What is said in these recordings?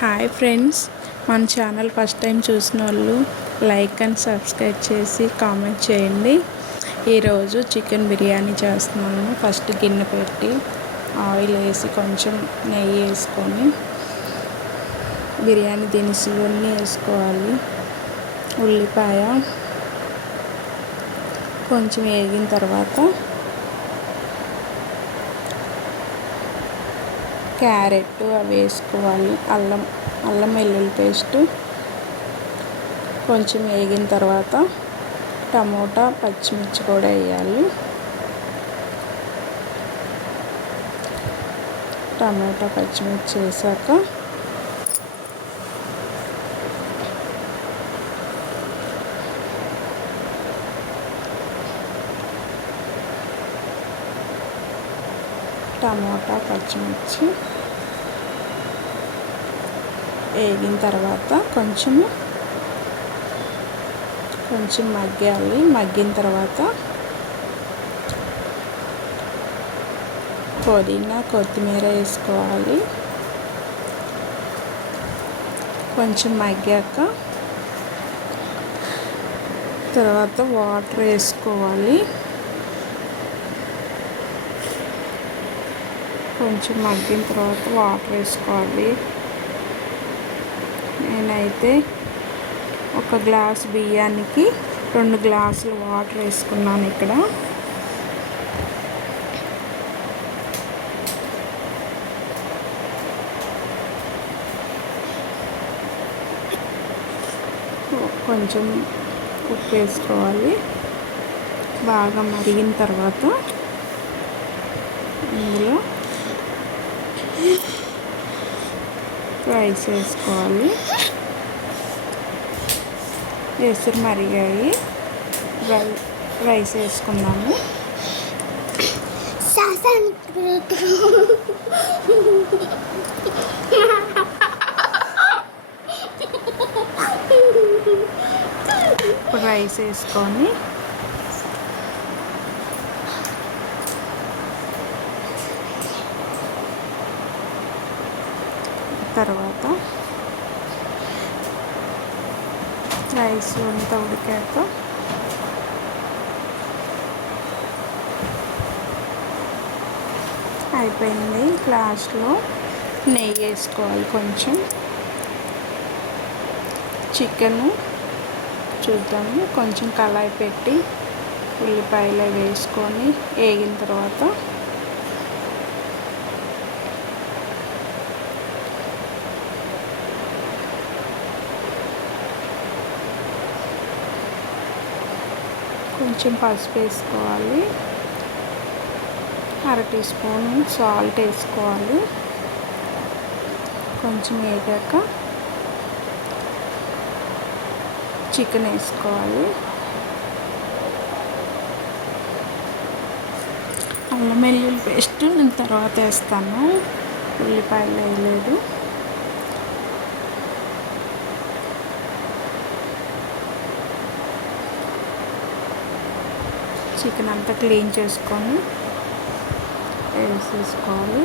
Hi friends మన channel first time చూసిన వాళ్ళు లైక్ అండ్ సబ్స్క్రైబ్ చేసి కామెంట్ చేయండి. ఈరోజు చికెన్ బిర్యానీ చేస్తున్నాను ఫస్ట్ గిన్నె పెట్టి ఆయిల్ వేసి కొంచెం నెయ్యి వేసుకొని బిర్యానీ దినుసులన్నీ వేసుకోవాలి. ఉల్లిపాయ కొంచెం వేగిన తర్వాత క్యారెట్ అవి వేసుకోవాలి. అల్లం అల్లం వెల్లుల్లి పేస్ట్ కొంచెం వేగిన తర్వాత టమోటా పచ్చిమిర్చి కూడా వేయాలి. టమాటా పచ్చిమిర్చి వేసాక టమాటా పచ్చిమిర్చి వేగిన తర్వాత కొంచెము కొంచెం మగ్గాలి. మగ్గిన తర్వాత పుదీనా కొత్తిమీర వేసుకోవాలి. కొంచెం మగ్గాక తర్వాత వాటర్ వేసుకోవాలి. కొంచెం మగ్గిన తర్వాత వాటర్ వేసుకోవాలి. నేనైతే ఒక గ్లాస్ బియ్యానికి రెండు గ్లాసులు వాటర్ వేసుకున్నాను ఇక్కడ. కొంచెం ఉప్పు వేసుకోవాలి. బాగా మరిగిన తర్వాత రైస్ వేసుకోవాలి వేసురు మరిగాయి. రై రైస్ వేసుకున్నాము ఇప్పుడు రైస్ వేసుకొని తర్వాత రైస్ అంతా ఉడికాక అయిపోయింది. లాస్ట్లో నెయ్యి వేసుకోవాలి కొంచెం. చికెను చూద్దాము. కొంచెం కళాయి పెట్టి ఉల్లిపాయలు వేసుకొని వేగిన తర్వాత కొంచెం పసుపు వేసుకోవాలి. అర టీ స్పూన్ సాల్ట్ వేసుకోవాలి. కొంచెం వేగాక చికెన్ వేసుకోవాలి. అల్లం వెల్లుల్లి పేస్ట్ నేను తర్వాత వేస్తాను. ఉల్లిపాయలు వేయలేదు. చికెన్ అంతా క్లీన్ చేసుకొని వేసేసుకోవాలి.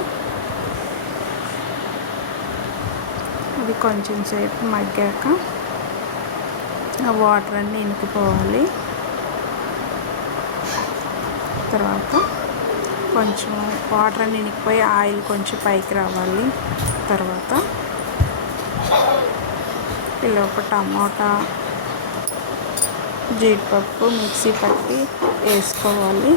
అది కొంచెం సేపు మగ్గాక ఆ వాటర్ అన్నీ ఇంకిపోవాలి. తర్వాత కొంచెం వాటర్ అన్నీ ఇనికిపోయి ఆయిల్ కొంచెం పైకి రావాలి. తర్వాత ఇలా ఒక టమాటా జీడిపప్పు మిక్సీ పట్టి వేసుకోవాలి.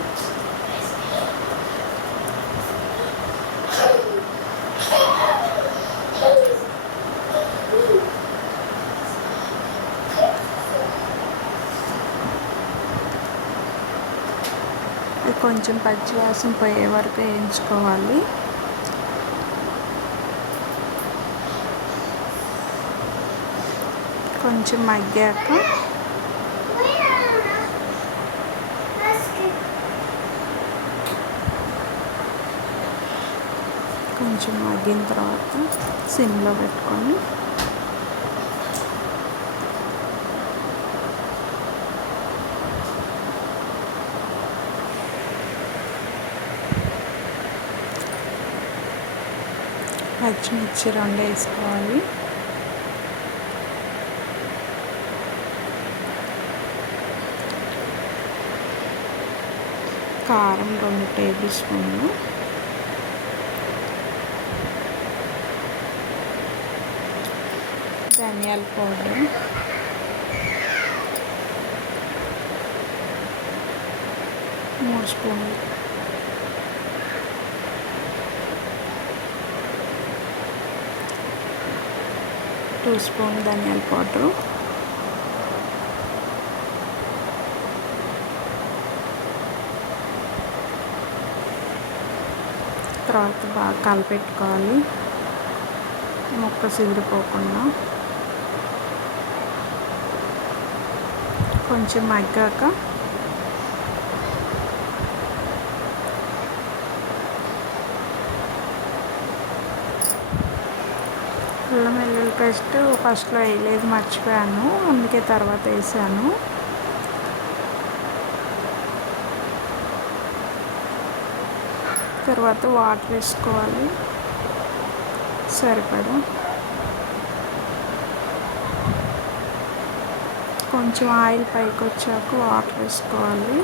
కొంచెం పచ్చివాసన పోయే వరకు వేయించుకోవాలి. కొంచెం మగ్గాక కొంచెం మగ్గిన తర్వాత సిమ్లో పెట్టుకొని పచ్చిమిర్చి రెండు వేసుకోవాలి. కారం రెండు టేబుల్ స్పూన్లు. ధనియాల పౌడర్. మూడు స్పూన్లు. టూ స్పూన్ ధనియాల పౌడరు. తర్వాత బాగా కలిపెట్టుకోవాలి. ముక్క సిదిరిపోకుండా కొంచెం మగ్గాక. అల్లం వెల్లుల్లి పేస్ట్ ఫస్ట్లో వేయలేదు మర్చిపోయాను. అందుకే తర్వాత వేసాను. తర్వాత వాటర్ వేసుకోవాలి. సరిపడా. కొంచెం ఆయిల్ పైకి వచ్చాక వాటర్ వేసుకోవాలి.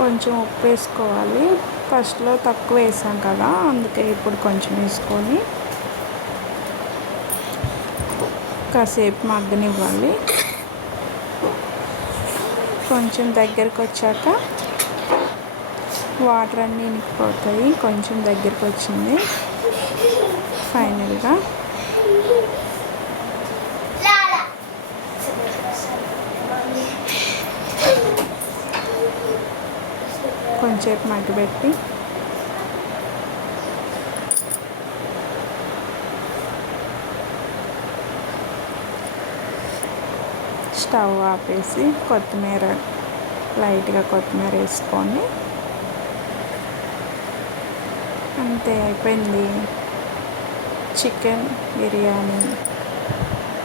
కొంచెం ఉప్పు వేసుకోవాలి. ఫస్ట్లో తక్కువ వేసాం కదా అందుకే ఇప్పుడు కొంచెం వేసుకొని కాసేపు మగ్గనివ్వాలి. కొంచెం దగ్గరకు వచ్చాక వాటర్ అన్నీ ఇనికిపోతాయి. కొంచెం దగ్గరకు వచ్చింది. ఫైనల్గా కొంచెంసేపు మగ్గబెట్టి స్టవ్ ఆపేసి కొత్తిమీర లైట్గా కొత్తిమీర వేసుకొని. అంతే అయిపోయింది. చికెన్ బిర్యానీ.